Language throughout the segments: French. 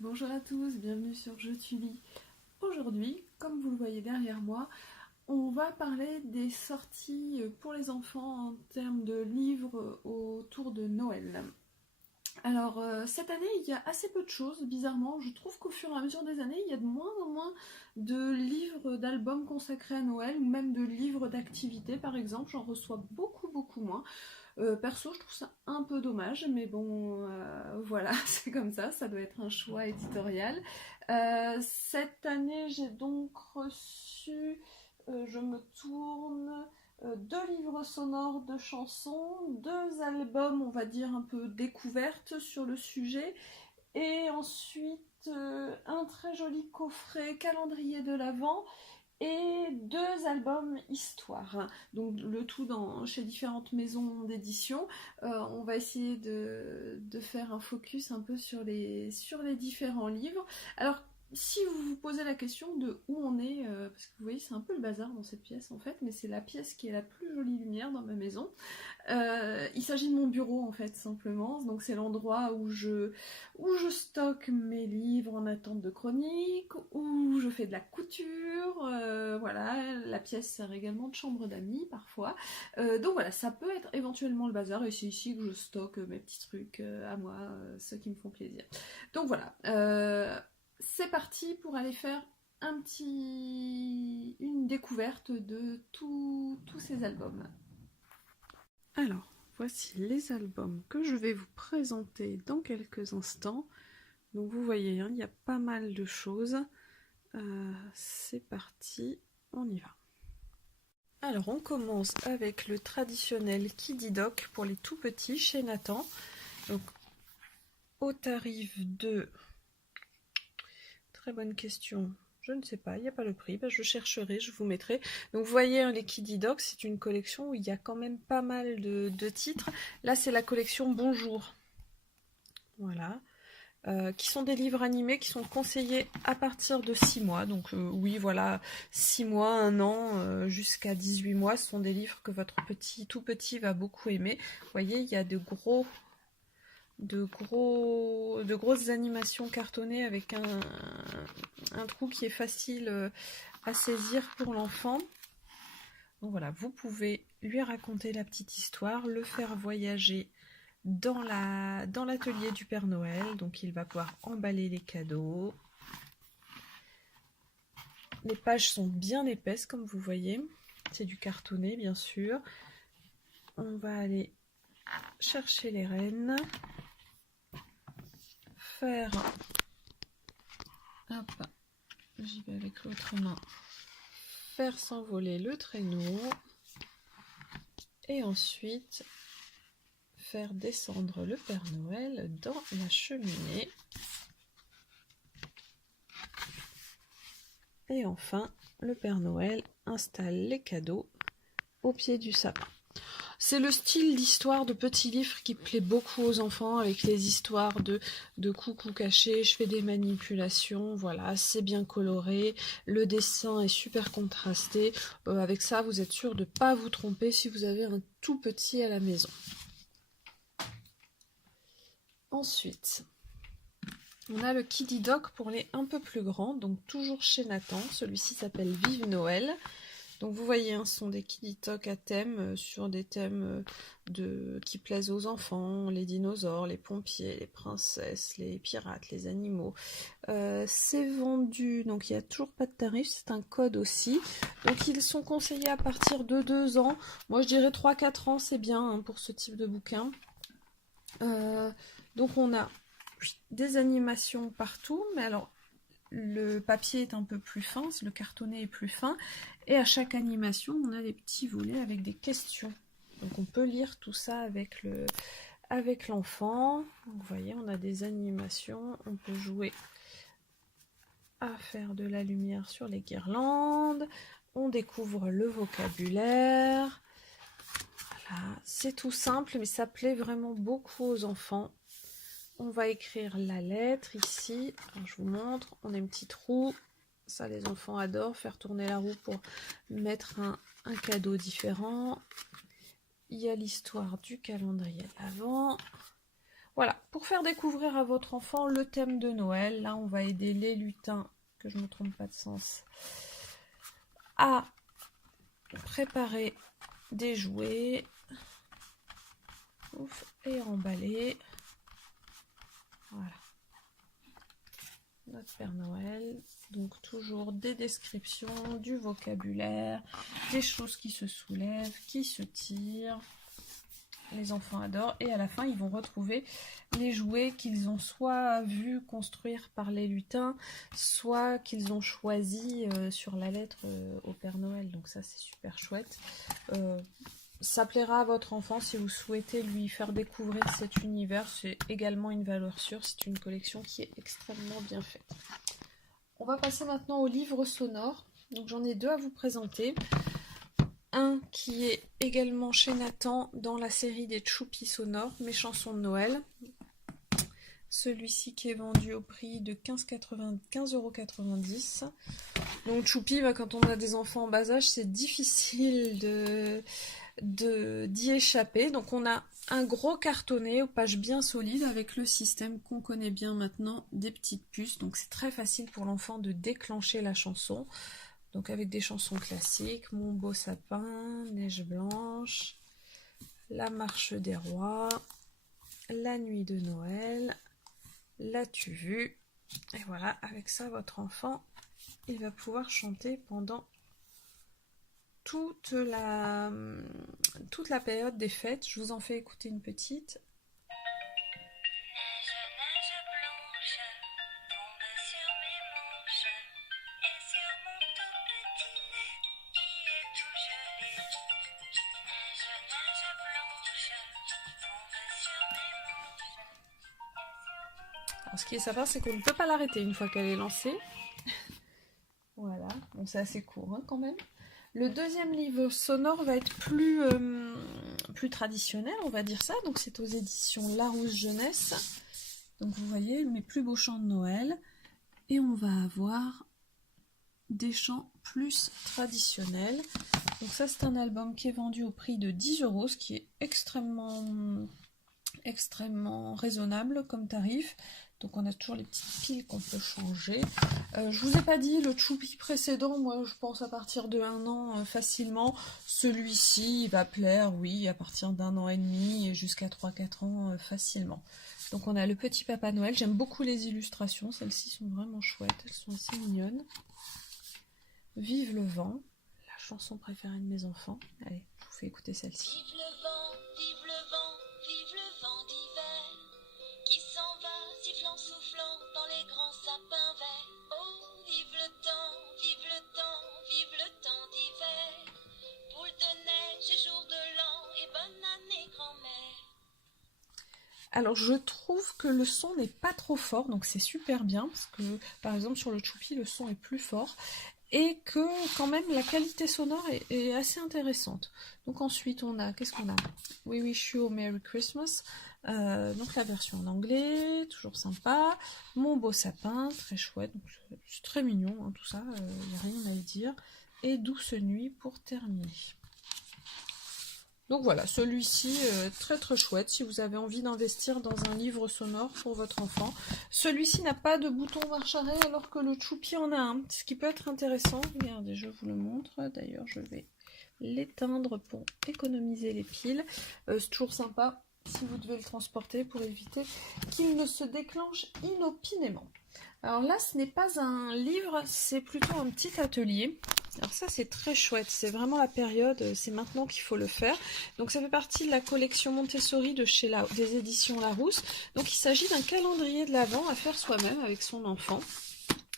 Bonjour à tous, bienvenue sur Je tu lis. Aujourd'hui, comme vous le voyez derrière moi, on va parler des sorties pour les enfants en termes de livres autour de Noël. Alors, cette année, il y a assez peu de choses, bizarrement. Je trouve qu'au fur et à mesure des années, il y a de moins en moins de livres, d'albums consacrés à Noël, ou même de livres d'activités, par exemple. J'en reçois beaucoup moins. Perso, je trouve ça un peu dommage, mais bon, voilà, c'est comme ça doit être un choix éditorial. Cette année, j'ai donc reçu, je me tourne, deux livres sonores de chansons, deux albums, on va dire, un peu découvertes sur le sujet, et ensuite un très joli coffret calendrier de l'Avent et deux albums histoire. Donc le tout chez différentes maisons d'édition. On va essayer de faire un focus un peu sur les différents livres. Alors si vous vous posez la question de où on est, parce que vous voyez c'est un peu le bazar dans cette pièce en fait, mais c'est la pièce qui est la plus jolie lumière dans ma maison. Il s'agit de mon bureau en fait simplement, donc c'est l'endroit où je stocke mes livres en attente de chronique, où je fais de la couture, voilà, la pièce sert également de chambre d'amis parfois. Donc voilà, ça peut être éventuellement le bazar et c'est ici que je stocke mes petits trucs à moi, ceux qui me font plaisir. Donc voilà, c'est parti pour aller faire une découverte de tous ces albums. Alors, voici les albums que je vais vous présenter dans quelques instants. Donc vous voyez, hein, il y a pas mal de choses. C'est parti, on y va. Alors on commence avec le traditionnel Kiddy Doc pour les tout petits chez Nathan. Donc au tarif de... Très bonne question. Je ne sais pas, il n'y a pas le prix, je chercherai, je vous mettrai. Donc vous voyez, hein, les Kiddy Docs, c'est une collection où il y a quand même pas mal de titres. Là, c'est la collection Bonjour. Voilà. Qui sont des livres animés qui sont conseillés à partir de 6 mois. Donc oui, voilà, 6 mois, 1 an, jusqu'à 18 mois, ce sont des livres que votre tout petit va beaucoup aimer. Vous voyez, il y a de grosses animations cartonnées avec un trou qui est facile à saisir pour l'enfant. Donc voilà, vous pouvez lui raconter la petite histoire, le faire voyager dans l'atelier du Père Noël. Donc il va pouvoir emballer les cadeaux. Les pages sont bien épaisses comme vous voyez. C'est du cartonné bien sûr. On va aller chercher les rennes. Faire... Hop, j'y vais avec l'autre main. Faire s'envoler le traîneau. Et ensuite, faire descendre le Père Noël dans la cheminée. Et enfin, le Père Noël installe les cadeaux au pied du sapin. C'est le style d'histoire de petits livres qui plaît beaucoup aux enfants, avec les histoires de coucou caché, je fais des manipulations, voilà, c'est bien coloré, le dessin est super contrasté. Avec ça, vous êtes sûr de ne pas vous tromper si vous avez un tout petit à la maison. Ensuite, on a le Kiddy Doc pour les un peu plus grands, donc toujours chez Nathan. Celui-ci s'appelle Vive Noël. Donc vous voyez, hein, ce sont des Kiddy Doc à thème, sur des thèmes qui plaisent aux enfants, les dinosaures, les pompiers, les princesses, les pirates, les animaux. C'est vendu, donc il n'y a toujours pas de tarif, c'est un code aussi. Donc ils sont conseillés à partir de 2 ans. Moi je dirais 3-4 ans, c'est bien, hein, pour ce type de bouquin. Donc on a des animations partout, mais alors le papier est un peu plus fin, le cartonné est plus fin, et à chaque animation on a des petits volets avec des questions. Donc on peut lire tout ça avec l'enfant. Vous voyez, on a des animations, on peut jouer à faire de la lumière sur les guirlandes, on découvre le vocabulaire. Voilà, c'est tout simple, mais ça plaît vraiment beaucoup aux enfants. On va écrire la lettre ici. Alors, je vous montre. On a un petit trou. Ça, les enfants adorent. Faire tourner la roue pour mettre un cadeau différent. Il y a l'histoire du calendrier de l'Avent. Voilà, pour faire découvrir à votre enfant le thème de Noël, là on va aider les lutins, que je ne me trompe pas de sens, à préparer des jouets et emballer. Voilà. Notre Père Noël, donc toujours des descriptions, du vocabulaire, des choses qui se soulèvent, qui se tirent. Les enfants adorent et à la fin ils vont retrouver les jouets qu'ils ont soit vu construire par les lutins, soit qu'ils ont choisi sur la lettre au Père Noël. Donc ça c'est super chouette. Ça plaira à votre enfant si vous souhaitez lui faire découvrir cet univers. C'est également une valeur sûre, c'est une collection qui est extrêmement bien faite. On va passer maintenant au livre sonore. Donc j'en ai deux à vous présenter. Un qui est également chez Nathan dans la série des Choupi sonores, mes chansons de Noël. Celui-ci qui est vendu au prix de 15,90 €. Donc Choupi, quand on a des enfants en bas âge, c'est difficile d'y échapper. Donc on a un gros cartonné aux pages bien solides avec le système qu'on connaît bien maintenant des petites puces. Donc c'est très facile pour l'enfant de déclencher la chanson. Donc avec des chansons classiques, Mon beau sapin, Neige blanche, La marche des rois, La nuit de Noël, L'as-tu vu? Et voilà, avec ça, votre enfant, il va pouvoir chanter pendant toute la période des fêtes. Je vous en fais écouter une petite. Alors, ce qui est sympa, c'est qu'on ne peut pas l'arrêter une fois qu'elle est lancée. Voilà, bon, c'est assez court hein, quand même. Le deuxième livre sonore va être plus traditionnel, on va dire ça. Donc c'est aux éditions Larousse Jeunesse. Donc vous voyez, mes plus beaux chants de Noël. Et on va avoir des chants plus traditionnels. Donc ça, c'est un album qui est vendu au prix de 10 €, ce qui est extrêmement raisonnable comme tarif. Donc on a toujours les petites piles qu'on peut changer. Je vous ai pas dit, le Choupi précédent, moi je pense à partir de 1 an facilement. Celui-ci il va plaire, oui, à partir d'1 an et demi jusqu'à 3-4 ans facilement. Donc on a le petit Papa Noël, j'aime beaucoup les illustrations, celles-ci sont vraiment chouettes, elles sont assez mignonnes. Vive le vent, la chanson préférée de mes enfants. Allez, je vous fais écouter celle-ci. Vive le vent, vive le vent, vive le vent d'hiver, qui s'en va, sifflant, soufflant dans les grands sapins verts. Oh, vive le temps, vive le temps, vive le temps d'hiver, boule de neige et jour de l'an, et bonne année grand-mère. Alors je trouve que le son n'est pas trop fort, donc c'est super bien, parce que par exemple sur le Choupi le son est plus fort, et que quand même la qualité sonore est assez intéressante. Donc ensuite on a, qu'est-ce qu'on a? We Wish You a Merry Christmas, donc la version en anglais, toujours sympa. Mon beau sapin, très chouette, c'est très mignon hein, tout ça, il n'y a rien à y dire. Et Douce nuit pour terminer. Donc voilà, celui-ci très très chouette si vous avez envie d'investir dans un livre sonore pour votre enfant. Celui-ci n'a pas de bouton marche arrêt alors que le Choupi en a un, ce qui peut être intéressant. Regardez, je vous le montre. D'ailleurs, je vais l'éteindre pour économiser les piles. C'est toujours sympa si vous devez le transporter pour éviter qu'il ne se déclenche inopinément. Alors là, ce n'est pas un livre, c'est plutôt un petit atelier. Alors ça, c'est très chouette, c'est vraiment la période, c'est maintenant qu'il faut le faire. Donc ça fait partie de la collection Montessori de chez des éditions Larousse. Donc il s'agit d'un calendrier de l'Avent à faire soi-même avec son enfant.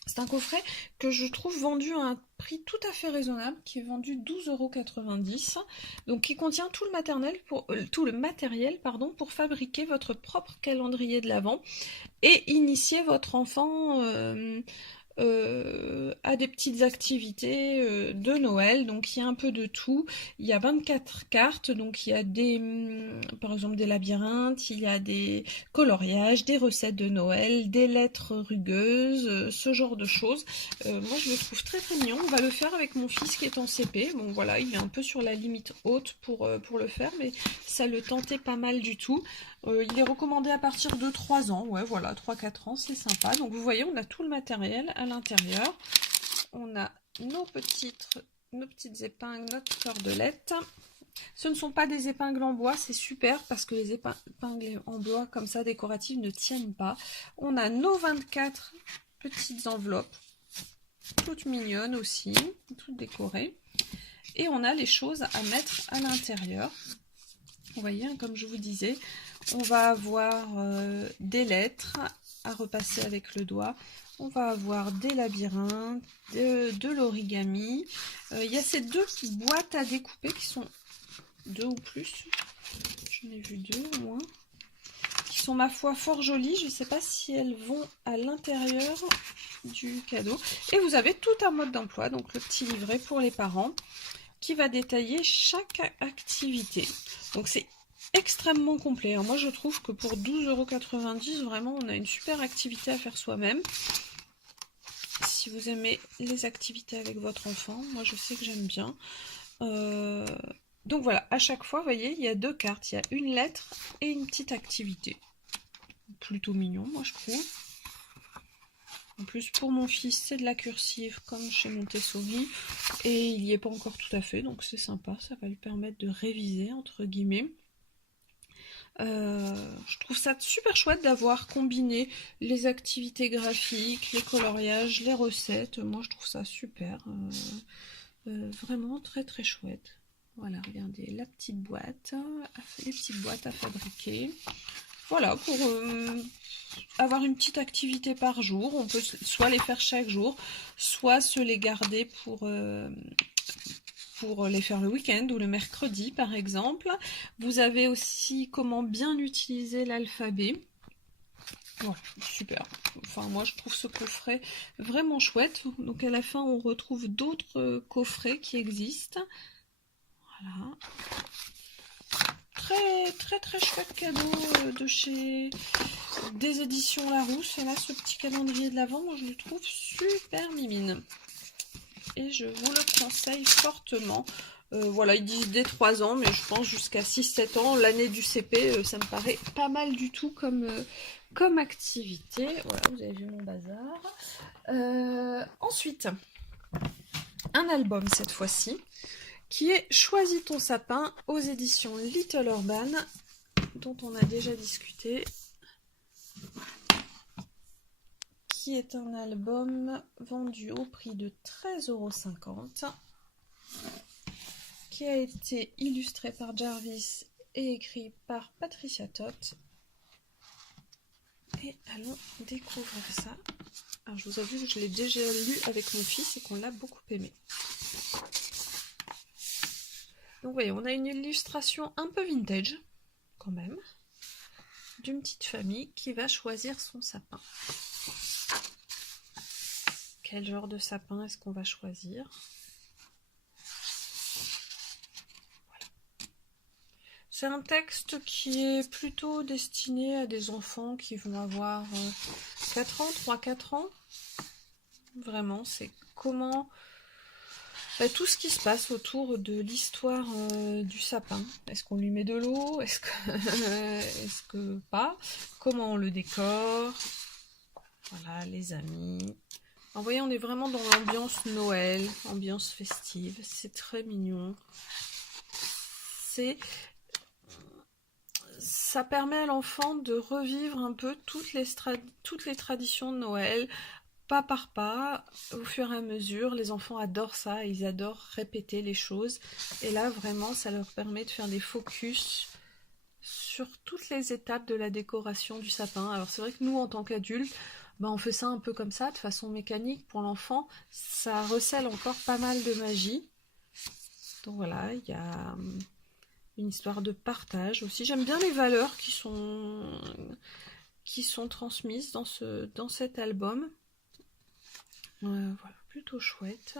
C'est un coffret que je trouve vendu à un prix tout à fait raisonnable, qui est vendu 12,90 €, donc qui contient tout le matériel pour fabriquer votre propre calendrier de l'Avent et initier votre enfant à des petites activités de Noël. Donc il y a un peu de tout, il y a 24 cartes, donc il y a par exemple des labyrinthes, il y a des coloriages, des recettes de Noël, des lettres rugueuses, ce genre de choses. Moi je le trouve très très mignon. On va le faire avec mon fils qui est en CP, bon voilà, il est un peu sur la limite haute pour le faire, mais ça le tentait pas mal du tout. Il est recommandé à partir de 3 ans. Ouais, voilà, 3-4 ans, c'est sympa. Donc vous voyez, on a tout le matériel à l'intérieur. On a nos petites épingles, notre cordelette. Ce ne sont pas des épingles en bois, c'est super parce que les épingles en bois comme ça décoratives ne tiennent pas. On a nos 24 petites enveloppes, toutes mignonnes aussi, toutes décorées. Et on a les choses à mettre à l'intérieur. Vous voyez, comme je vous disais, on va avoir des lettres à repasser avec le doigt. On va avoir des labyrinthes, de l'origami. Il y a ces 2 boîtes à découper qui sont 2 ou plus. J'en ai vu 2 au moins. Qui sont ma foi fort jolies. Je ne sais pas si elles vont à l'intérieur du cadeau. Et vous avez tout un mode d'emploi, donc le petit livret pour les parents qui va détailler chaque activité. Donc c'est extrêmement complet. Alors moi je trouve que pour 12,90 €, vraiment on a une super activité à faire soi-même. Si vous aimez les activités avec votre enfant, moi je sais que j'aime bien. Donc voilà, à chaque fois, vous voyez, il y a 2 cartes. Il y a une lettre et une petite activité. Plutôt mignon, moi je trouve. En plus, pour mon fils, c'est de la cursive comme chez Montessori. Et il n'y est pas encore tout à fait, donc c'est sympa. Ça va lui permettre de réviser, entre guillemets. Je trouve ça super chouette d'avoir combiné les activités graphiques, les coloriages, les recettes. Moi, je trouve ça super. Vraiment très très chouette. Voilà, regardez la petite boîte, les petites boîtes à fabriquer. Voilà, pour avoir une petite activité par jour. On peut soit les faire chaque jour, soit se les garder pour les faire le week-end ou le mercredi par exemple. Vous avez aussi comment bien utiliser l'alphabet. Voilà, super. Enfin, moi je trouve ce coffret vraiment chouette. Donc à la fin, on retrouve d'autres coffrets qui existent. Voilà. Très très très chouette cadeau de chez des éditions Larousse. Et là, ce petit calendrier de l'Avent, moi je le trouve super mimine. Et je vous le conseille fortement. Voilà, ils disent dès 3 ans, mais je pense jusqu'à 6-7 ans. L'année du CP, ça me paraît pas mal du tout comme activité. Voilà, vous avez vu mon bazar. Ensuite, un album cette fois-ci, qui est Choisis ton sapin aux éditions Little Urban, dont on a déjà discuté. Qui est un album vendu au prix de 13,50 €, qui a été illustré par Jarvis et écrit par Patricia Toth. Et allons découvrir ça. Alors je vous avoue que je l'ai déjà lu avec mon fils et qu'on l'a beaucoup aimé. Donc vous voyez, on a une illustration un peu vintage, quand même, d'une petite famille qui va choisir son sapin. Quel genre de sapin est-ce qu'on va choisir? Voilà. C'est un texte qui est plutôt destiné à des enfants qui vont avoir 4 ans, 3-4 ans. Vraiment, c'est comment... tout ce qui se passe autour de l'histoire du sapin. Est-ce qu'on lui met de l'eau? Est-ce que pas? Comment on le décore? Voilà, les amis. Alors, vous voyez, on est vraiment dans l'ambiance Noël, ambiance festive. C'est très mignon. Ça permet à l'enfant de revivre un peu toutes les traditions de Noël, pas par pas, au fur et à mesure. Les enfants adorent ça, ils adorent répéter les choses. Et là, vraiment, ça leur permet de faire des focus sur toutes les étapes de la décoration du sapin. Alors c'est vrai que nous, en tant qu'adultes, on fait ça un peu comme ça, de façon mécanique. Pour l'enfant, ça recèle encore pas mal de magie. Donc voilà, il y a une histoire de partage aussi. J'aime bien les valeurs qui sont transmises dans cet album. Voilà, plutôt chouette.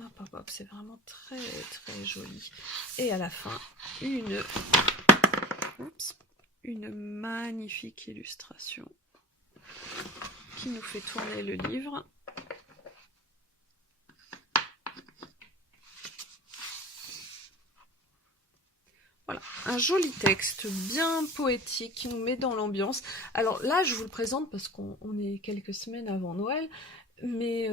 Hop, c'est vraiment très très joli. Et à la fin, une magnifique illustration qui nous fait tourner le livre. Voilà, un joli texte bien poétique qui nous met dans l'ambiance. Alors là, je vous le présente parce qu'on est quelques semaines avant Noël, mais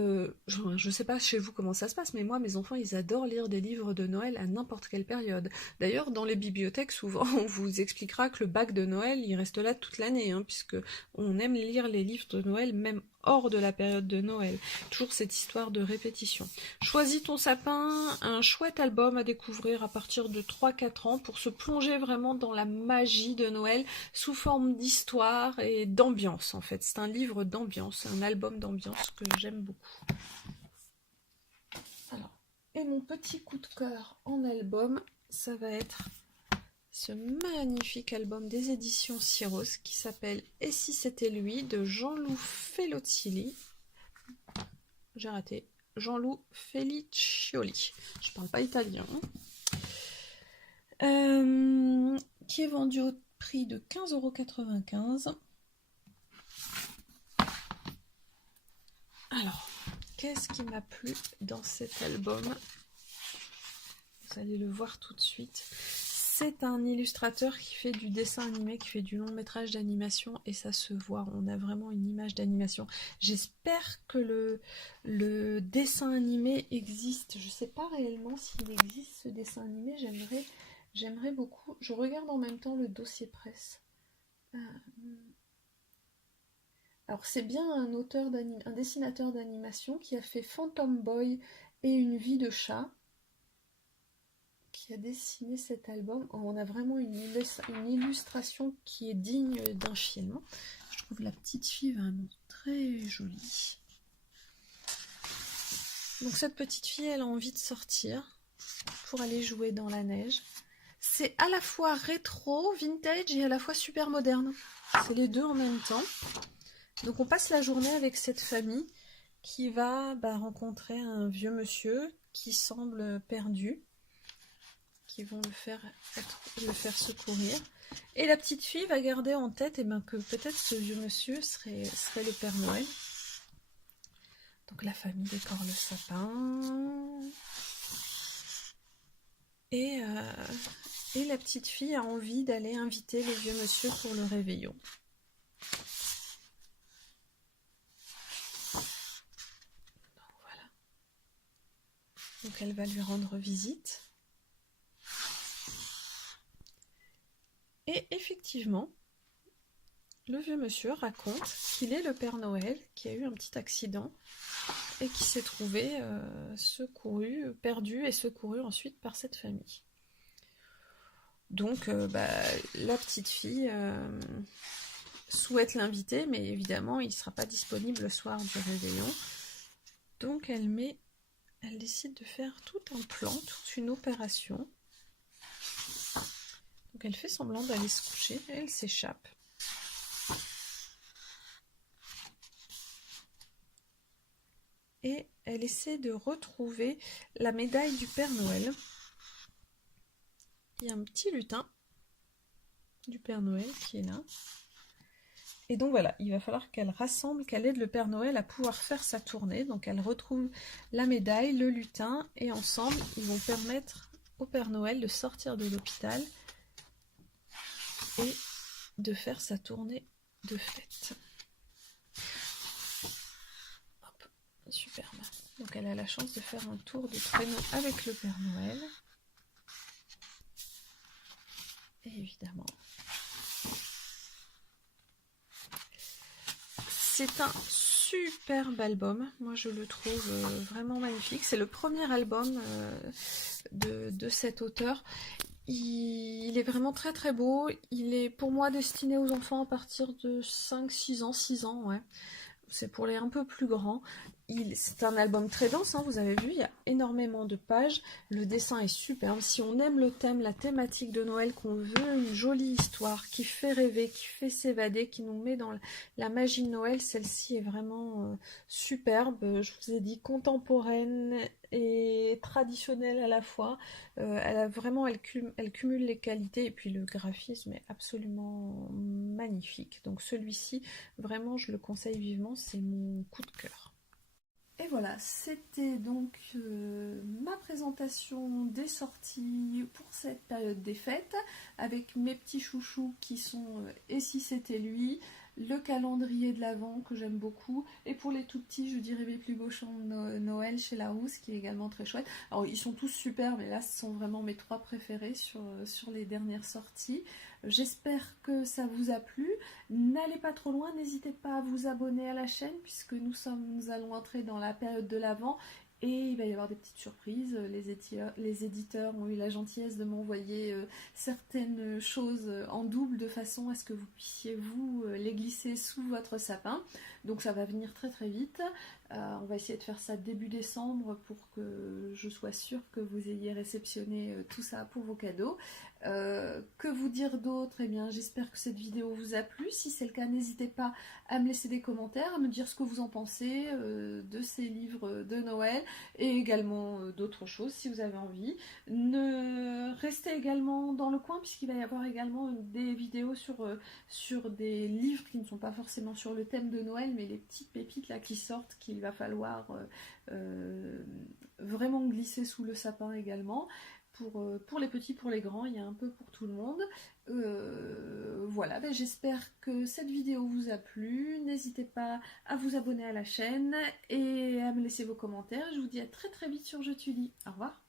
je sais pas chez vous comment ça se passe, mais moi, mes enfants, ils adorent lire des livres de Noël à n'importe quelle période. D'ailleurs, dans les bibliothèques, souvent, on vous expliquera que le bac de Noël, il reste là toute l'année, hein, puisque on aime lire les livres de Noël même hors de la période de Noël. Toujours cette histoire de répétition. Choisis ton sapin, un chouette album à découvrir à partir de 3-4 ans pour se plonger vraiment dans la magie de Noël sous forme d'histoire et d'ambiance en fait. C'est un livre d'ambiance, un album d'ambiance que j'aime beaucoup. Alors, et mon petit coup de cœur en album, ça va être ce magnifique album des éditions Syros qui s'appelle Et si c'était lui de Jean-Loup Felloccioli. J'ai raté. Jean-Loup Feliccioli. Je parle pas italien. Qui est vendu au prix de 15,95 €. Alors, qu'est-ce qui m'a plu dans cet album? Vous allez le voir tout de suite. C'est un illustrateur qui fait du dessin animé, qui fait du long métrage d'animation, et ça se voit, on a vraiment une image d'animation. J'espère que le dessin animé existe. Je ne sais pas réellement s'il existe ce dessin animé, j'aimerais beaucoup. Je regarde en même temps le dossier presse. Alors c'est bien un dessinateur d'animation qui a fait Phantom Boy et Une vie de chat, qui a dessiné cet album. On a vraiment une illustration qui est digne d'un film. Je trouve la petite fille vraiment très jolie. Donc cette petite fille, elle a envie de sortir pour aller jouer dans la neige. C'est à la fois rétro, vintage et à la fois super moderne. C'est les deux en même temps. Donc on passe la journée avec cette famille qui va rencontrer un vieux monsieur qui semble perdu, qui vont le faire secourir. Et la petite fille va garder en tête que peut-être ce vieux monsieur serait le Père Noël. Donc la famille décore le sapin. Et la petite fille a envie d'aller inviter le vieux monsieur pour le réveillon. Donc voilà. Donc elle va lui rendre visite. Et effectivement, le vieux monsieur raconte qu'il est le Père Noël, qui a eu un petit accident et qui s'est trouvé perdu et secouru ensuite par cette famille. Donc la petite fille souhaite l'inviter, mais évidemment il ne sera pas disponible le soir du réveillon. Donc elle décide de faire tout un plan, toute une opération. Donc elle fait semblant d'aller se coucher, et elle s'échappe. Et elle essaie de retrouver la médaille du Père Noël. Il y a un petit lutin du Père Noël qui est là. Et donc voilà, il va falloir qu'elle aide le Père Noël à pouvoir faire sa tournée. Donc elle retrouve la médaille, le lutin, et ensemble, ils vont permettre au Père Noël de sortir de l'hôpital et de faire sa tournée de fête. Hop, superbe. Donc elle a la chance de faire un tour de traîneau avec le Père Noël. Et évidemment, c'est un superbe album. Moi, je le trouve vraiment magnifique. C'est le premier album de cet auteur. Il est vraiment très très beau. Il est pour moi destiné aux enfants à partir de 5-6 ans, 6 ans, ouais. C'est pour les un peu plus grands. C'est un album très dense, hein, vous avez vu, il y a énormément de pages. Le dessin est superbe. Si on aime le thème, la thématique de Noël, qu'on veut une jolie histoire qui fait rêver, qui fait s'évader, qui nous met dans la magie de Noël, celle-ci est vraiment superbe. Je vous ai dit contemporaine et traditionnelle à la fois. Elle cumule les qualités, et puis le graphisme est absolument magnifique. Donc celui-ci, vraiment, je le conseille vivement, c'est mon coup de cœur. Et voilà, c'était donc ma présentation des sorties pour cette période des fêtes, avec mes petits chouchous qui sont Et si c'était lui, le calendrier de l'Avent que j'aime beaucoup, et pour les tout petits, je dirais Mes plus beaux chants de Noël chez Larousse, qui est également très chouette. Alors ils sont tous super, mais là ce sont vraiment mes 3 préférés sur les dernières sorties. J'espère que ça vous a plu. N'allez pas trop loin, n'hésitez pas à vous abonner à la chaîne, puisque nous allons entrer dans la période de l'Avent. Et il va y avoir des petites surprises. Les éditeurs ont eu la gentillesse de m'envoyer certaines choses en double de façon à ce que vous puissiez les glisser sous votre sapin. Donc ça va venir très très vite. On va essayer de faire ça début décembre pour que je sois sûre que vous ayez réceptionné tout ça pour vos cadeaux. Que vous dire d'autre? Eh bien, j'espère que cette vidéo vous a plu. Si c'est le cas, n'hésitez pas à me laisser des commentaires, à me dire ce que vous en pensez de ces livres de Noël et également d'autres choses si vous avez envie. Restez également dans le coin puisqu'il va y avoir également des vidéos sur des livres qui ne sont pas forcément sur le thème de Noël, mais les petites pépites là qui sortent qu'il va falloir vraiment glisser sous le sapin également. Pour les petits, pour les grands, il y a un peu pour tout le monde. Voilà, j'espère que cette vidéo vous a plu. N'hésitez pas à vous abonner à la chaîne et à me laisser vos commentaires. Je vous dis à très très vite sur Je Tully. Au revoir.